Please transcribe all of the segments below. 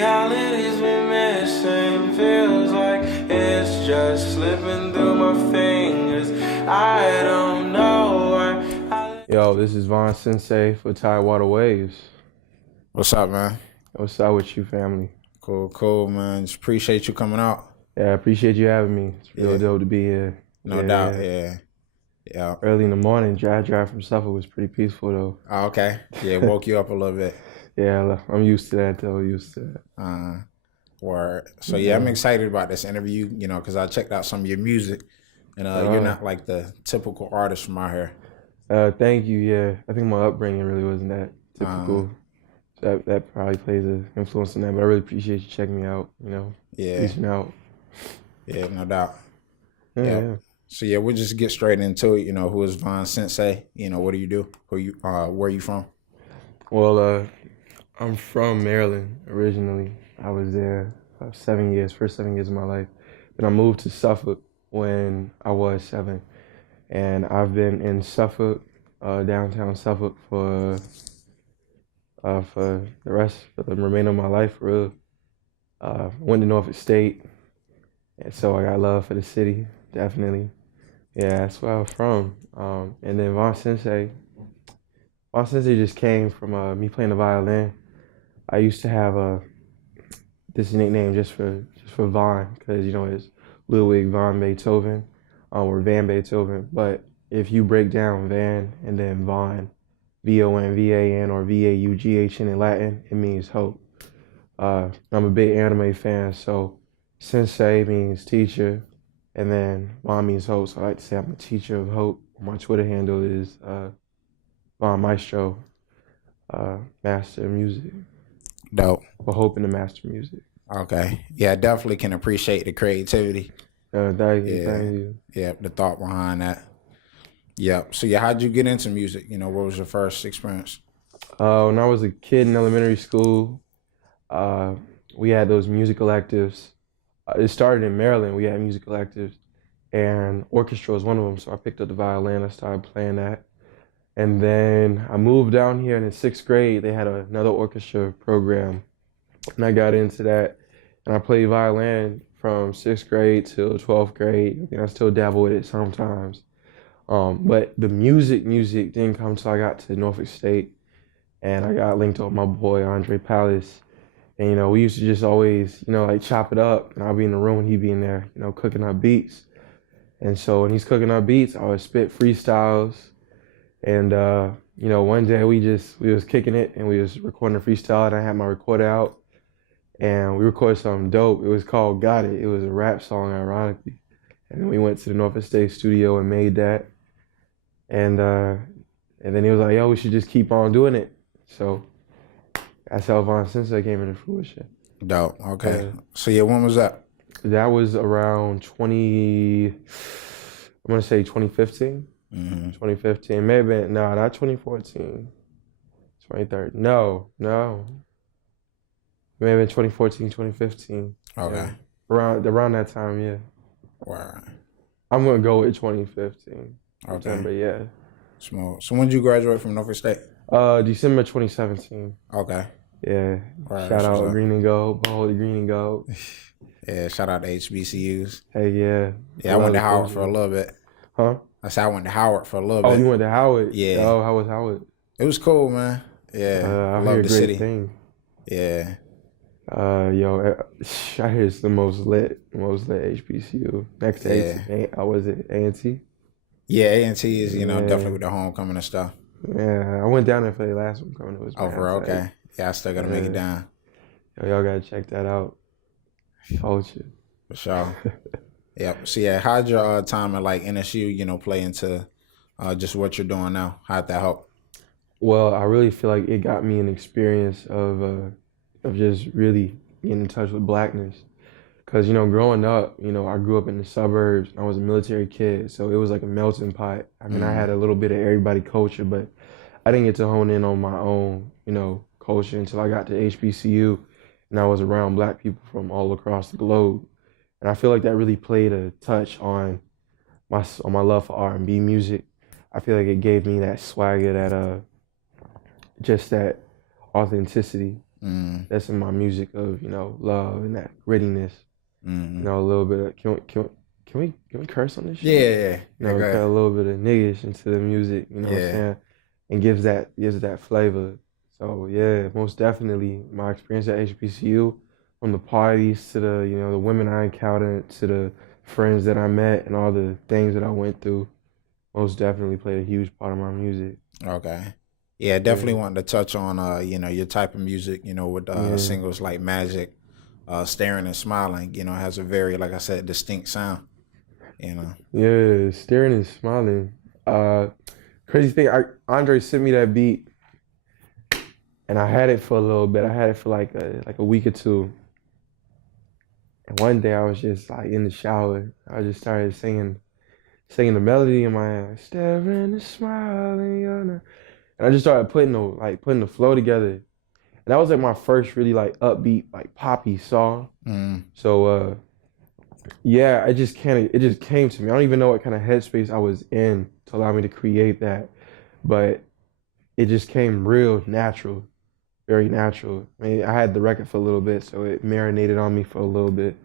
reality's been missing. Feels like it's just slipping through my fingers. I don't know why. Yo, this is Vonsensei for Tidewater Waves. What's up, man? What's up with you, family? Cool, man. Just appreciate you coming out. Yeah, I appreciate you having me. It's real dope to be here. No doubt, yeah. Early in the morning, drive from Suffolk was pretty peaceful, though. Oh, okay. Yeah, woke you up a little bit. Yeah, I'm used to that, though. Used to that. Word. So, yeah, I'm excited about this interview, because I checked out some of your music, and you're not like the typical artist from out here. Thank you, yeah. I think my upbringing really wasn't that typical. So that probably plays an influence in that, but I really appreciate you checking me out, reaching out. Yeah, no doubt. Yeah. So yeah, we'll just get straight into it. Who is Vonsensei? What do you do? Where are you from? Well, I'm from Maryland originally. I was there for 7 years, first 7 years of my life. Then I moved to Suffolk when I was 7. And I've been in Suffolk, downtown Suffolk for the remainder of my life, for real. Went to Norfolk State, and so I got love for the city, definitely. Yeah, that's where I was from. And then Vonsensei just came from me playing the violin. I used to have this nickname just for Von, because it's Ludwig van Beethoven, or Van Beethoven. But if you break down Van and then Von, Vonvan or Vaughan in Latin, it means hope. I'm a big anime fan, so Sensei means teacher, and then Von means hope. So I like to say I'm a teacher of hope. My Twitter handle is Von Maestro, master of music. Dope. We're hoping to master music. Okay. Yeah, I definitely can appreciate the creativity. Thank you. Yeah, the thought behind that. Yeah. So yeah, how'd you get into music? What was your first experience? When I was a kid in elementary school, we had those music electives. It started in Maryland. We had music electives, and orchestra was one of them. So I picked up the violin. I started playing that. And then I moved down here, and in 6th grade, they had another orchestra program. And I got into that, and I played violin from 6th grade till 12th grade. I still dabble with it sometimes. But the music didn't come until I got to Norfolk State, and I got linked up with my boy, Andre Palace. And, we used to just always, like chop it up, and I'd be in the room and he'd be in there, cooking up beats. And so when he's cooking up beats, I would spit freestyles. And, one day we was kicking it, and we was recording a freestyle, and I had my recorder out, and we recorded something dope. It was called Got It. It was a rap song, ironically. And then we went to the Norfolk State studio and made that. And then he was like, yo, we should just keep on doing it. So that's how Vonsensei came into fruition. Dope. Okay. So yeah, when was that? That was around 2015. Mm-hmm. 2015. Maybe, no, not 2014. 2013. No. Maybe 2014, 2015. Okay. Yeah. Around that time, yeah. Wow. I'm gonna go with 2015. Okay. September, yeah. Small. So when did you graduate from Norfolk State? December 2017. Okay. Yeah. Right, Shout out Green and Gold, behold the Green and Gold. Yeah, shout out to HBCUs. Hey, yeah. Yeah, I went to Howard for a little bit. Huh? I said I went to Howard for a little bit. Oh, you went to Howard? Yeah. Oh, how was Howard? It was cool, man. Yeah. I love heard the great city. Thing. Yeah. I hear it's the most lit HBCU. Next to was it A&T? Yeah, A&T is, definitely with the homecoming and stuff. Yeah, I went down there for the last homecoming. It was for real? Okay. Yeah, I still got to make it down. Yo, y'all got to check that out. Culture. For sure. Yep. So yeah, how'd your time at like NSU, play into just what you're doing now? How'd that help? Well, I really feel like it got me an experience of just really getting in touch with blackness. Because, growing up, I grew up in the suburbs. I was a military kid, so it was like a melting pot. I mean, I had a little bit of everybody culture, but I didn't get to hone in on my own, culture until I got to HBCU, and I was around black people from all across the globe. And I feel like that really played a touch on my love for R&B music. I feel like it gave me that swagger, that just that authenticity, That's in my music of, love and that grittiness. A little bit of can we curse on this show? Yeah, go Cut a ahead. little bit of niggish into the music, what I'm Yeah. saying? And gives that flavor. So yeah, most definitely my experience at HBCU, from the parties to the women I encountered to the friends that I met and all the things that I went through, most definitely played a huge part of my music. Okay. Yeah, definitely Yeah, wanted to touch on your type of music, with yeah, singles like Magic, Staring and Smiling, has a very, like I said, distinct sound, you know. yeah. Staring and smiling. Uh, Crazy thing, Andre sent me that beat, and I had it for a little bit. I had it for like a week or two. And one day I was just like in the shower. I just started singing the melody in my head, like, staring and smiling, and I just started putting the flow together. And that was like my first really like upbeat, like poppy song. Mm. So yeah, it just came to me. I don't even know what kind of headspace I was in to allow me to create that, but it just came real natural, very natural. I mean, I had the record for a little bit, so it marinated on me for a little bit,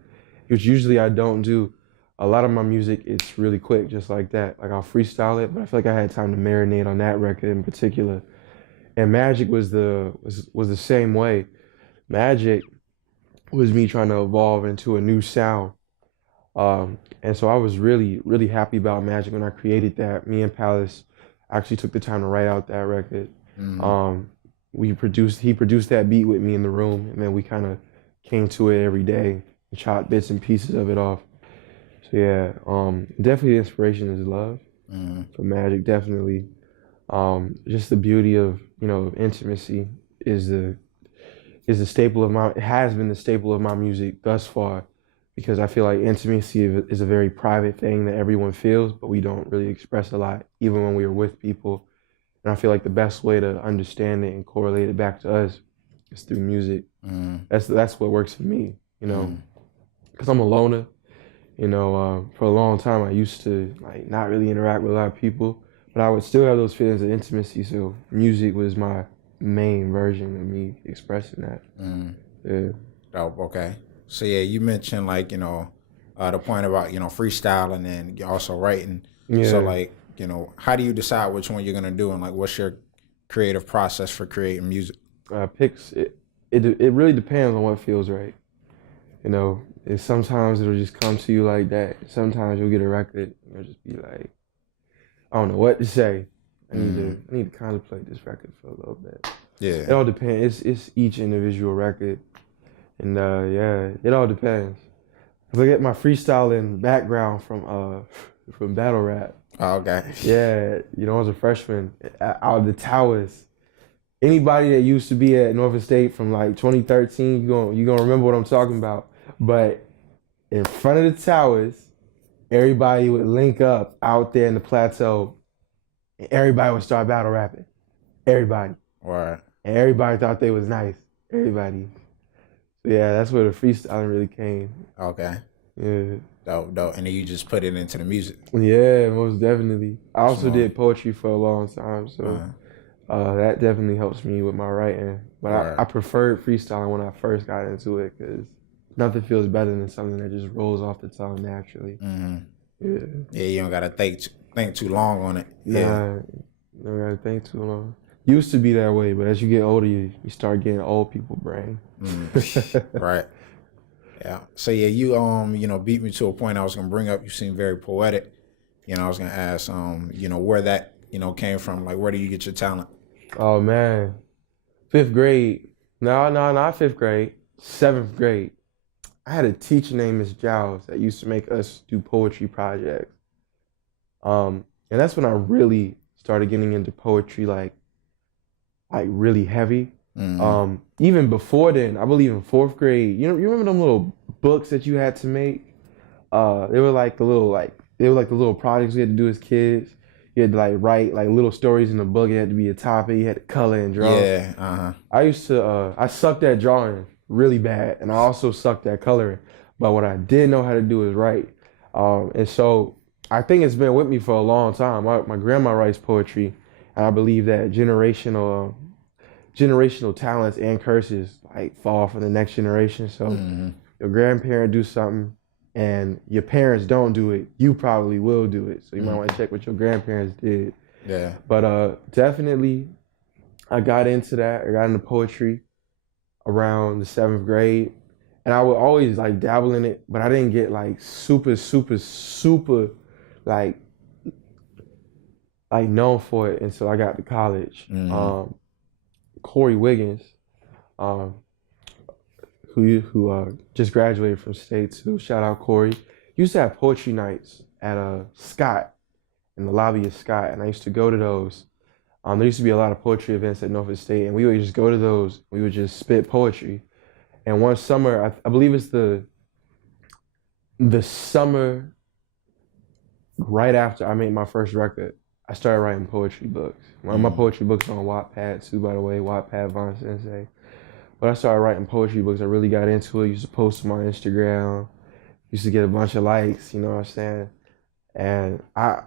which usually I don't do. A lot of my music, it's really quick, just like that. Like I'll freestyle it, but I feel like I had time to marinate on that record in particular. And Magic was the same way. Magic was me trying to evolve into a new sound. And so I was really, really happy about Magic when I created that. Me and Palace actually took the time to write out that record. Mm. Um, he produced that beat with me in the room, and then we kind of came to it every day and chopped bits and pieces of it off. So yeah, definitely the inspiration is love Mm. for Magic, definitely. Just the beauty of intimacy is the staple of my, it has been the staple of my music thus far, because I feel like intimacy is a very private thing that everyone feels, but we don't really express a lot, even when we are with people. And I feel like the best way to understand it and correlate it back to us is through music. Mm. That's what works for me, Mm. because I'm a loner. For a long time I used to like not really interact with a lot of people, but I would still have those feelings of intimacy. So music was my main version of me expressing that. Mm. Yeah. Dope. Okay. So yeah, you mentioned like the point about freestyling and you're also writing. So Yeah. like how do you decide which one you're gonna do and like what's your creative process for creating music? Picks it really depends on what feels right. And sometimes it'll just come to you like that. Sometimes you'll get a record and you'll just be like, I don't know what to say. I need Mm. to I need to contemplate this record for a little bit. It Yeah. all depends. It's each individual record. And yeah, it all depends. If I get my freestyling background from battle rap. Oh, okay. Yeah, as a freshman out of the towers. Anybody that used to be at Norfolk State from like 2013, you gonna remember what I'm talking about. But in front of the towers, everybody would link up out there in the plateau, and everybody would start battle rapping. Everybody. All right. And everybody thought they was nice. Everybody. So yeah, that's where the freestyling really came. Okay. Yeah. Dope. Dope. And then you just put it into the music. Yeah, most definitely. I also Smart. did poetry for a long time, so Uh, that definitely helps me with my writing. But Right. I preferred freestyling when I first got into it, because nothing feels better than something that just rolls off the tongue naturally. Mm-hmm. Yeah. Yeah. You don't gotta think too long on it. Yeah. Nah, don't gotta think too long. Used to be that way, but as you get older, you start getting old people brain. Mm. Right. Yeah. So yeah, you beat me to a point I was gonna bring up. You seem very poetic. I was gonna ask where that came from. Like where do you get your talent? Oh man, fifth grade. No, not fifth grade. Seventh grade. I had a teacher named Miss Giles that used to make us do poetry projects. And that's when I really started getting into poetry, like really heavy. Mm-hmm. Even before then, I believe in fourth grade. You remember them little books that you had to make? They were like the little projects we had to do as kids. You had to like write like little stories in the book. It had to be a topic. You had to color and draw. Yeah. Uh-huh. I sucked at drawing really bad, and I also sucked at coloring. But what I did know how to do is write. And so I think it's been with me for a long time. My grandma writes poetry, and I believe that generational talents and curses like fall for the next generation. So your grandparent do something and your parents don't do it, you probably will do it. So you might want to check what your grandparents did. Yeah. But definitely I got into that. I got into poetry around the 7th grade. And I would always like dabble in it, but I didn't get like super like known for it until I got to college. Corey Wiggins, who just graduated from State too. Shout out Corey. Used to have poetry nights at Scott, in the lobby of Scott, and I used to go to those. There used to be a lot of poetry events at Norfolk State, and we would just go to those. We would just spit poetry. And one summer, I believe it's the summer right after I made my first record, I started writing poetry books. One of my poetry books on Wattpad too, by the way, Wattpad Vonsensei. But I started writing poetry books. I really got into it. Used to post them on Instagram. Used to get a bunch of likes, you know what I'm saying? And I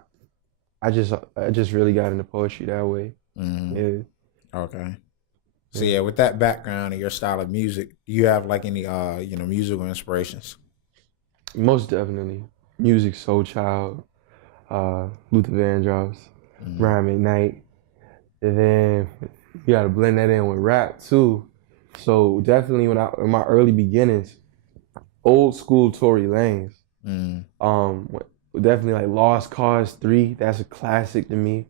just really got into poetry that way. Yeah. Okay. So yeah, with that background and your style of music, do you have like any musical inspirations? Most definitely. Music, Soul Child, Luther Vandross, Rhyme at Night. And then you gotta blend that in with rap too. So definitely in my early beginnings, old school Tory Lanez. Definitely like Lost Cause 3, that's a classic to me.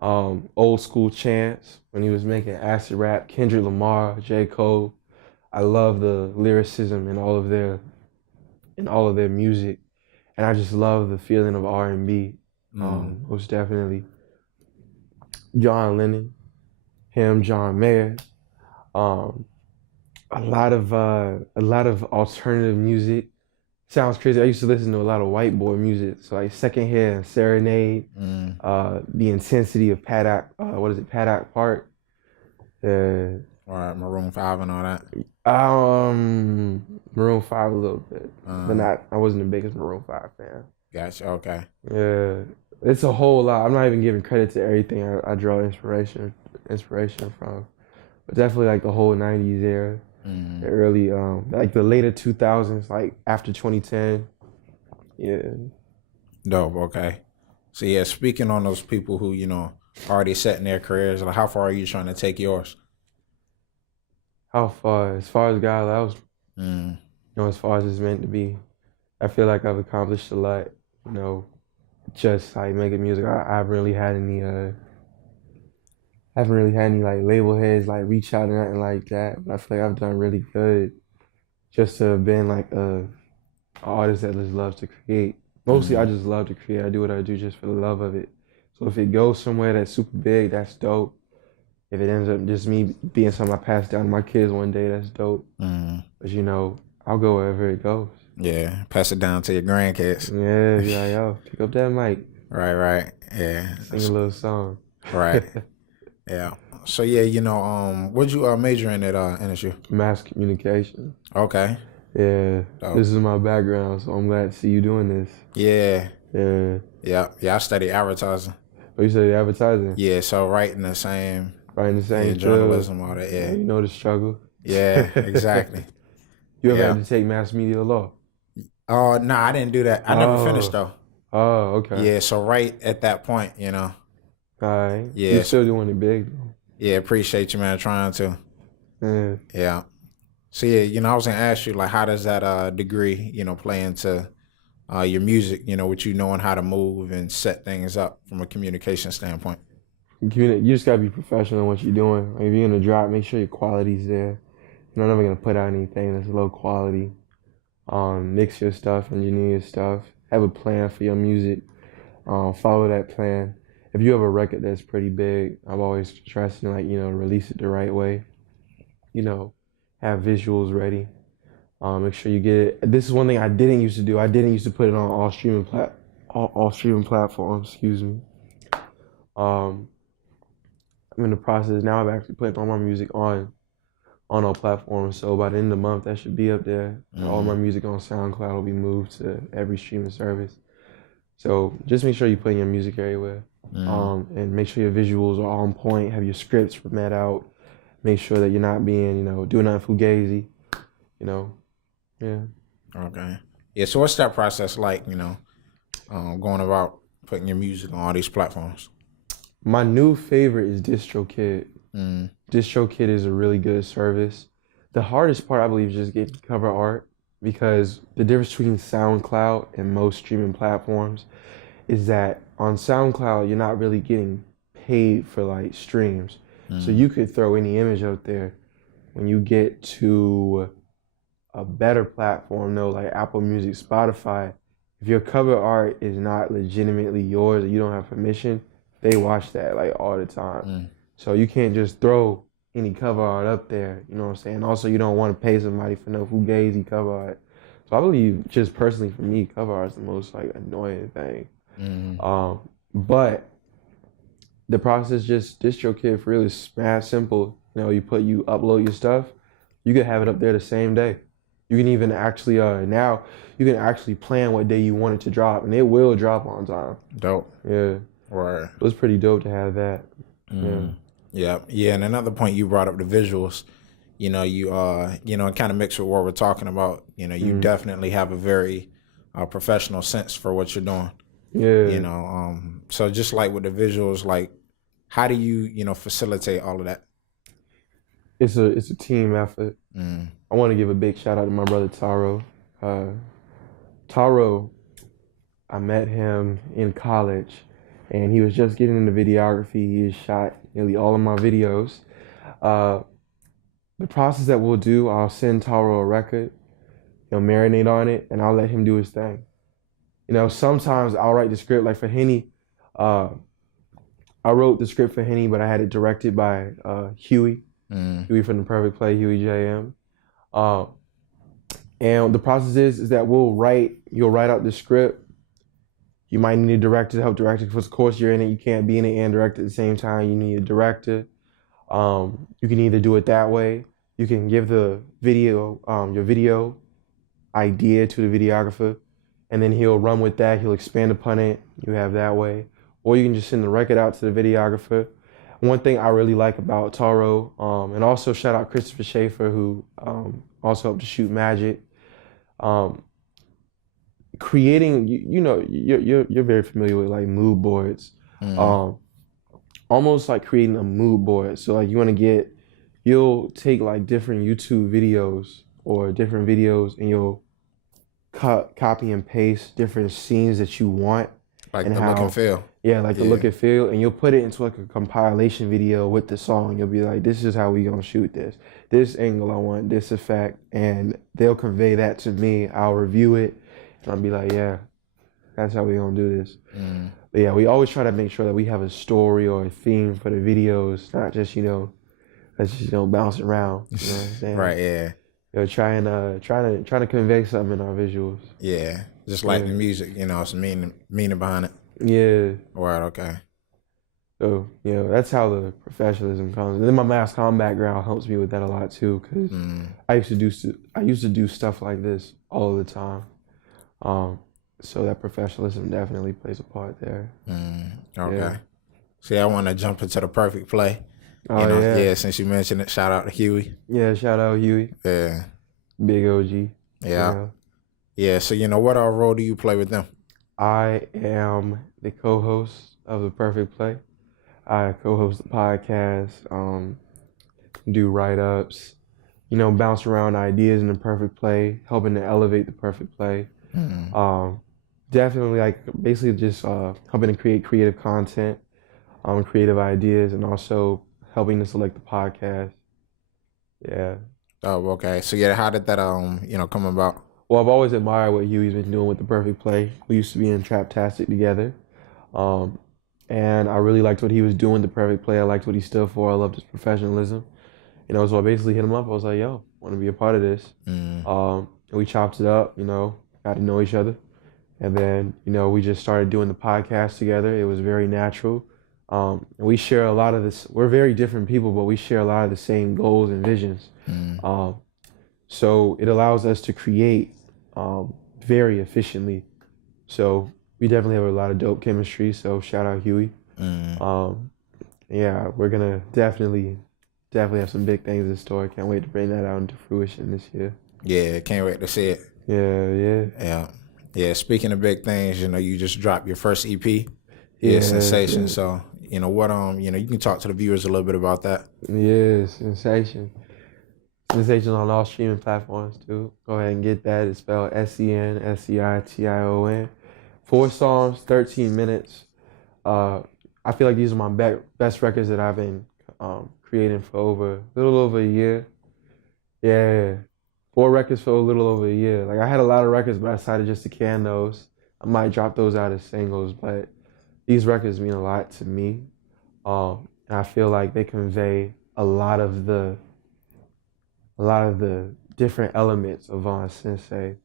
Old school Chance when he was making acid rap, Kendrick Lamar, J. Cole. I love the lyricism in all of their music, and I just love the feeling of R&B. Most definitely. John Lennon, John Mayer. A lot of alternative music. Sounds crazy. I used to listen to a lot of white boy music, so like Secondhand, Serenade, the intensity of Paddock. Paddock Park. All right, Maroon 5 and all that. Maroon 5 a little bit, but I wasn't the biggest Maroon 5 fan. Gotcha. Okay. Yeah, it's a whole lot. I'm not even giving credit to everything I draw inspiration from, but definitely like the whole '90s era. The early, like the later 2000s, like after 2010. Yeah. Dope. Okay. So yeah, speaking on those people who, already set in their careers, like how far are you trying to take yours? How far? As far as God allows me. As far as it's meant to be. I feel like I've accomplished a lot, just like making music. I haven't really had any like label heads like reach out or nothing like that. But I feel like I've done really good just to have been like an artist that just loves to create. Mostly I just love to create. I do what I do just for the love of it. So if it goes somewhere that's super big, that's dope. If it ends up just me being something I pass down to my kids one day, that's dope. But I'll go wherever it goes. Yeah, pass it down to your grandkids. Yeah, yo, pick up that mic. Right. Yeah. Sing a little song. Right. Yeah. So yeah, what'd you major in at NSU? Mass communication. Okay. Yeah. Dope. This is my background, so I'm glad to see you doing this. Yeah. Yeah. Yeah, I studied advertising. Oh, you studied advertising? Yeah, so writing the same journalism, all that, yeah. You know the struggle. Yeah, exactly. You ever had to take mass media law? No, I didn't do that. I never finished though. Oh, okay. Yeah, so right at that point, All right. Yeah. You're still doing it big though. Yeah, appreciate you, man, trying to. Yeah. So yeah, I was gonna ask you, like, how does that degree, play into your music, with you knowing how to move and set things up from a communication standpoint? You just gotta be professional in what you're doing. Like if you're gonna drop, make sure your quality's there. You're never gonna put out anything that's low quality. Mix your stuff, engineer your stuff, have a plan for your music, follow that plan. If you have a record that's pretty big, I've always stressed release it the right way. Have visuals ready. Make sure you get it. This is one thing I didn't used to do. I didn't used to put it on all streaming platforms. Excuse me. I'm in the process now of actually putting all my music on all platforms. So by the end of the month, that should be up there. All my music on SoundCloud will be moved to every streaming service. So just make sure you're putting your music everywhere. And make sure your visuals are on point. Have your scripts format out. make sure that you're not being, doing nothing fugazi, yeah. Okay. Yeah. So what's that process like? Going about putting your music on all these platforms. My new favorite is DistroKid. Mm. DistroKid is a really good service. The hardest part, I believe, is just getting cover art, because the difference between SoundCloud and most streaming platforms is that on SoundCloud, you're not really getting paid for like streams. So you could throw any image out there. When you get to a better platform, though, like Apple Music, Spotify, if your cover art is not legitimately yours or you don't have permission, they watch that like all the time. So you can't just throw any cover art up there, you know what I'm saying? Also, you don't want to pay somebody for no fugazi cover art. So I believe, just personally for me, cover art is the most like annoying thing. But the process, just DistroKid for real, is mad simple. You upload your stuff, you can have it up there the same day. You can even actually now you can actually plan what day you want it to drop, and it will drop on time. Dope. Yeah. Right. It was pretty dope to have that. Yeah. And another point you brought up, the visuals. You kind of mix with what we're talking about. You definitely have a very professional sense for what you're doing. Yeah. So just like with the visuals, like how do you facilitate all of that? It's a team effort. I want to give a big shout out to my brother Taro. Taro, I met him in college, and he was just getting into videography. He has shot nearly all of my videos. The process that we'll do, I'll send Taro a record, he'll marinate on it, and I'll let him do his thing. Sometimes I'll write the script, like for Henny. I wrote the script for Henny, but I had it directed by Huey. Huey from The Perfect Play, Huey JM. And the process is that you'll write out the script. You might need a director to help direct it, because of course you're in it, you can't be in it and direct at the same time. You need a director. You can either do it that way. You can give the video, your video idea to the videographer, and then he'll run with that. He'll expand upon it. You have that way. Or you can just send the record out to the videographer. One thing I really like about Taro, and also shout out Christopher Schaefer, who also helped to shoot Magic. Creating, you're very familiar with like mood boards. Almost like creating a mood board. So like you'll take like different YouTube videos or different videos, and you'll copy and paste different scenes that you want. Like the look and feel. Yeah, like the look and feel. And you'll put it into like a compilation video with the song. You'll be like, this is how we gonna shoot this. This angle I want, this effect. And they'll convey that to me. I'll review it. And I'll be like, yeah, that's how we gonna do this. But yeah, we always try to make sure that we have a story or a theme for the videos, not just, let's just, bounce around. You know what I'm saying? Right, yeah. Trying to convey something in our visuals. Yeah. Just like the music, some meaning behind it. Yeah. Right, okay. So, that's how the professionalism comes. And then my mass comm background helps me with that a lot too, because I used to do stuff like this all the time. So that professionalism definitely plays a part there. Okay. Yeah. See, I want to jump into The Perfect Play. Yeah, since you mentioned it, shout out to Huey. Yeah, shout out Huey. Yeah. Big OG. Yeah. Yeah, so what role do you play with them? I am the co-host of The Perfect Play. I co-host the podcast, do write-ups, bounce around ideas in The Perfect Play, helping to elevate The Perfect Play. Definitely basically just helping to create creative content, creative ideas, and also helping to select the podcast. Yeah. Oh, okay. So how did that come about? Well, I've always admired what Huey's been doing with The Perfect Play. We used to be in Traptastic together. And I really liked what he was doing, The Perfect Play. I liked what he stood for. I loved his professionalism. So I basically hit him up. I was like, yo, want to be a part of this. And we chopped it up, got to know each other. And then, we just started doing the podcast together. It was very natural. And we share a lot of this. We're very different people, but we share a lot of the same goals and visions. So it allows us to create very efficiently. So we definitely have a lot of dope chemistry. So shout out Huey. Yeah, we're gonna definitely definitely have some big things in store. Can't wait to bring that out into fruition this year. Yeah, can't wait to see it. Yeah. Yeah. Yeah, speaking of big things, you just dropped your first EP. Yeah, Yeah, Sensation. So, what you can talk to the viewers a little bit about that. yeah, Sensation. Sensation on all streaming platforms too. Go ahead and get that. It's spelled Senseition. 4 songs, 13 minutes. I feel like these are my best records that I've been creating for a little over a year. Yeah, 4 records for a little over a year. Like I had a lot of records, but I decided just to can those. I might drop those out as singles, but these records mean a lot to me. And I feel like they convey a lot of the different elements of Vonsensei.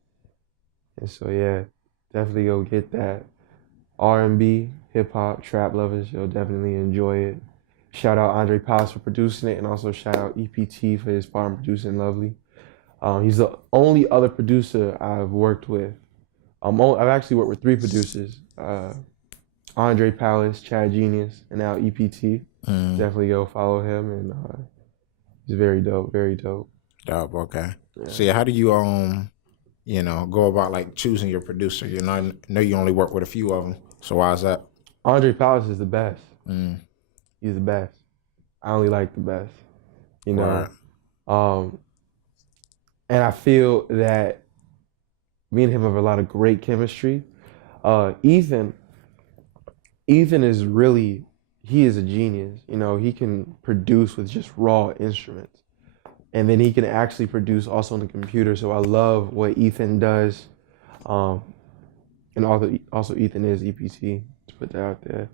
And so yeah, definitely go get that. R&B, hip hop, trap lovers, you'll definitely enjoy it. Shout out Andre Paz for producing it, and also shout out EPT for his part in producing Lovely. He's the only other producer I've worked with. I've actually worked with 3 producers. Andre Palace, Chad Genius, and now EPT. Definitely go follow him, and he's very dope, very dope. Dope, okay. Yeah. So yeah, how do you go about like choosing your producer? I know you only work with a few of them. So why is that? Andre Palace is the best. He's the best. I only like the best. Right. And I feel that me and him have a lot of great chemistry. Ethan is really, he is a genius. He can produce with just raw instruments. And then he can actually produce also on the computer. So I love what Ethan does. And also Ethan is EPT, to put that out there.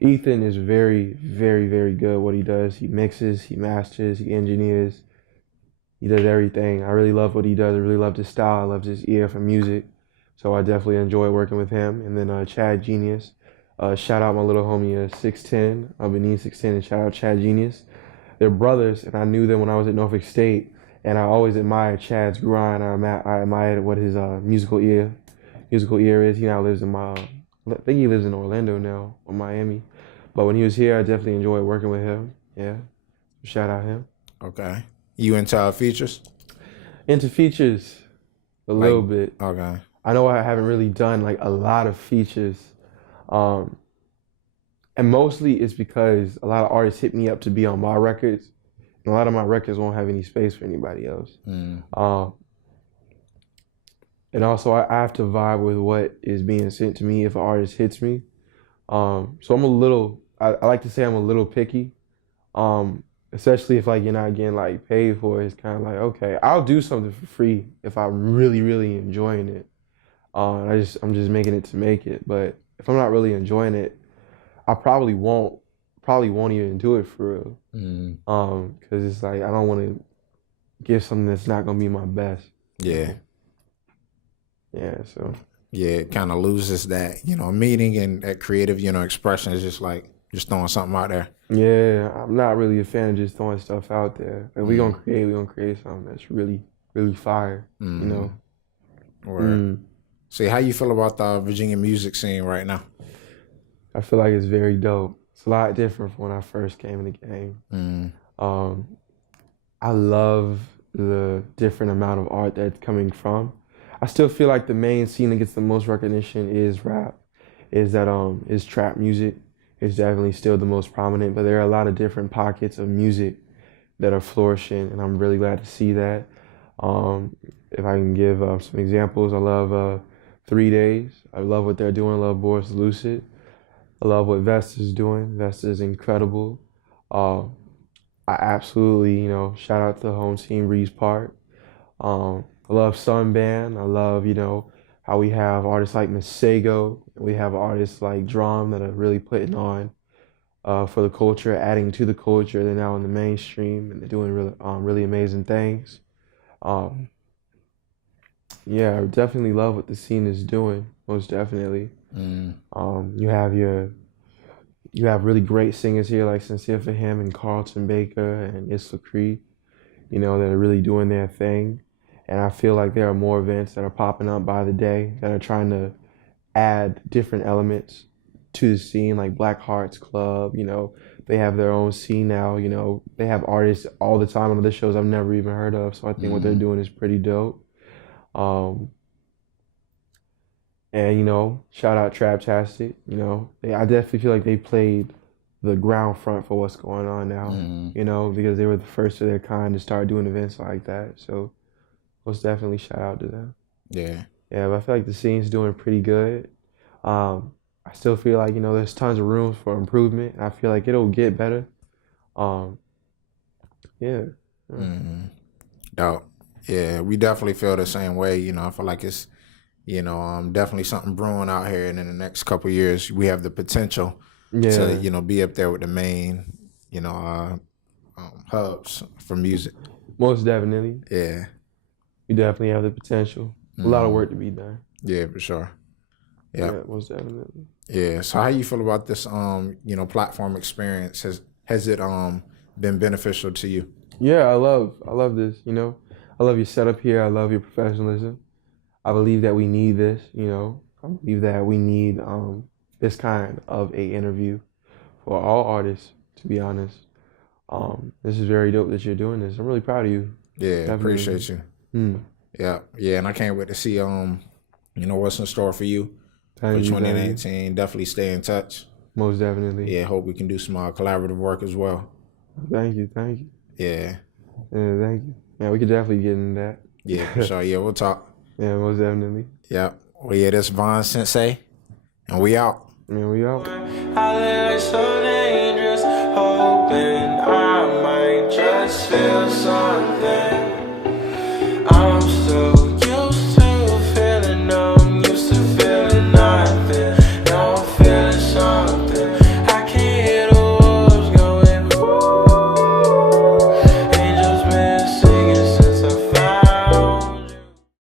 Ethan is very, very, very good at what he does. He mixes, he masters, he engineers. He does everything. I really love what he does. I really love his style. I love his ear for music. So I definitely enjoy working with him. And then Chad Genius. Shout out my little homie 610, Benin 610, and shout out Chad Genius. They're brothers, and I knew them when I was at Norfolk State. And I always admired Chad's grind. I admired what his musical ear is. He now lives I think he lives in Orlando now, or Miami. But when he was here, I definitely enjoyed working with him. Yeah. Shout out him. Okay. You into features? Into features a little bit. Okay. I know I haven't really done like a lot of features. And mostly it's because a lot of artists hit me up to be on my records. And a lot of my records won't have any space for anybody else. And also I have to vibe with what is being sent to me if an artist hits me. So I like to say I'm a little picky. Especially if like you're not getting like paid for it. It's kind of like, okay, I'll do something for free if I'm really, really enjoying it. I'm just making it to make it. But if I'm not really enjoying it, I probably won't even do it for real. Because it's like I don't want to give something that's not gonna be my best. Yeah. Yeah. So. Yeah, it kind of loses that meaning, and that creative expression is just like throwing something out there. Yeah, I'm not really a fan of just throwing stuff out there. If we're gonna create something that's really, really fire. Word. So how you feel about the Virginia music scene right now? I feel like it's very dope. It's a lot different from when I first came in the game. I love the different amount of art that's coming from. I still feel like the main scene that gets the most recognition is rap. Is trap music. It's definitely still the most prominent, but there are a lot of different pockets of music that are flourishing, and I'm really glad to see that. If I can give some examples, I love 3 Days. I love what they're doing. I love Boris Lucid. I love what Vesta's doing. Vesta's incredible. I absolutely, shout out to the home team, Reed's Park. I love Sunband. I love, how we have artists like Masego. We have artists like Drum that are really putting on for the culture, adding to the culture. They're now in the mainstream, and they're doing really amazing things. Yeah, I definitely love what the scene is doing, most definitely. You have really great singers here like Sincere for Him and Carlton Baker and Isla Cree, that are really doing their thing. And I feel like there are more events that are popping up by the day that are trying to add different elements to the scene, like Black Hearts Club, the They have their own scene now. You know, they have artists all the time on other shows I've never even heard of. So I think what they're doing is pretty dope. Um, and you know, shout out Traptastic. You know, I definitely feel like they played the ground front for what's going on now. You know, because they were the first of their kind to start doing events like that. So most definitely shout out to them. Yeah. Yeah, but I feel like the scene's doing pretty good. I still feel like, you know, there's tons of room for improvement. I feel like it'll get better. Um, yeah. Dope. Yeah, we definitely feel the same way. You know, I feel like it's, you know, definitely something brewing out here, and in the next couple of years, we have the potential to, you know, be up there with the main, you know, hubs for music. Most definitely. Yeah. We definitely have the potential. A lot of work to be done. Yeah, for sure. Yep. Yeah, most definitely. Yeah. So how you feel about this you know, platform experience? Has it been beneficial to you? Yeah, I love this, you know. I love your setup here. I love your professionalism. I believe that we need this, you know. I believe that we need this kind of a interview for all artists, to be honest. This is very dope that you're doing this. I'm really proud of you. Yeah, Definitely. appreciate you. Yeah, and I can't wait to see you know, what's in store for you for 2019. Definitely stay in touch. Most definitely. Yeah, hope we can do some collaborative work as well. Thank you. Yeah. Yeah, thank you. Yeah, we could definitely get into that. Yeah, for sure. Yeah, we'll talk. Yeah, most definitely. Yeah. Well, yeah, this Vonsensei, and we out. Yeah, we out. I live so dangerous, hoping I might just feel something. I'm so